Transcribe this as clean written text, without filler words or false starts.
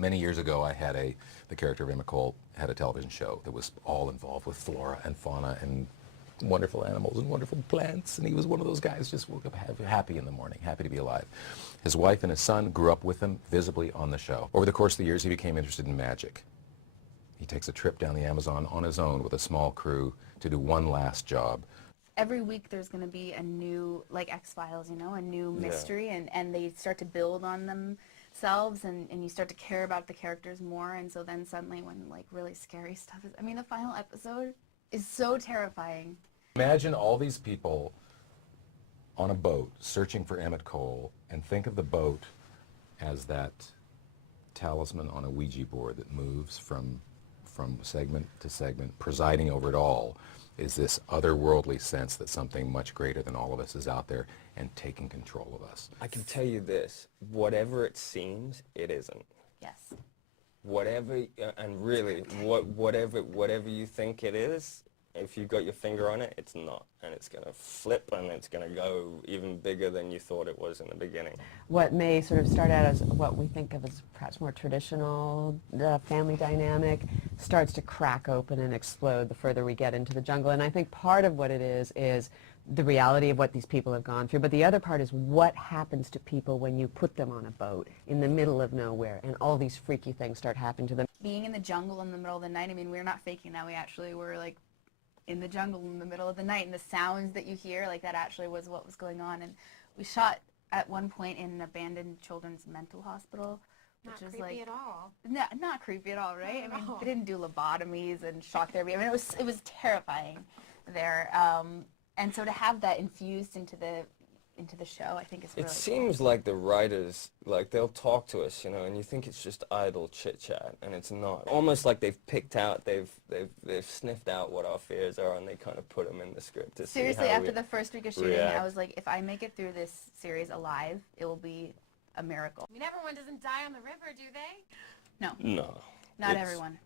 Many years ago, I had the character of Emma Cole had a television show that was all involved with flora and fauna and wonderful animals and wonderful plants, and he was one of those guys just woke up happy in the morning, happy to be alive. His wife and his son grew up with him visibly on the show. Over the course of the years, he became interested in magic. He takes a trip down the Amazon on his own with a small crew to do one last job. Every week there's going to be a new, like X-Files, you know, a new mystery, and they start to build on themselves, and you start to care about the characters more, and so then suddenly when, like, really scary stuff is, I mean, the final episode is so terrifying. Imagine all these people on a boat searching for Emmett Cole, and think of the boat as that talisman on a Ouija board that moves from segment to segment. Presiding over it all is this otherworldly sense that something much greater than all of us is out there and taking control of us. I can tell you this, whatever it seems, it isn't. Yes. Whatever, and really, whatever you think it is, if you've got your finger on it, it's not. And it's going to flip, and it's going to go even bigger than you thought it was in the beginning. What may sort of start out as what we think of as perhaps more traditional family dynamic starts to crack open and explode the further we get into the jungle. And I think part of what it is the reality of what these people have gone through. But the other part is what happens to people when you put them on a boat in the middle of nowhere and all these freaky things start happening to them. Being in the jungle in the middle of the night, I mean, we're not faking that. We actually were, like, in the jungle in the middle of the night, and the sounds that you hear, like, that actually was what was going on. And we shot at one point in an abandoned children's mental hospital, which Not was creepy like at all. not creepy at all, right? I mean, No. they didn't do lobotomies and shock therapy. I mean, it was terrifying there. And so to have that infused into the show, I think is really It seems like the writers, like, they'll talk to us, you know, and you think it's just idle chit-chat, and it's not. Almost like they've picked out, they've sniffed out what our fears are, and they kind of put them in the script to Seriously, see how after we the first week of shooting, react. I was like, if I make it through this series alive, it will be a miracle. I mean, everyone doesn't die on the river, do they? No, No. not It's- everyone.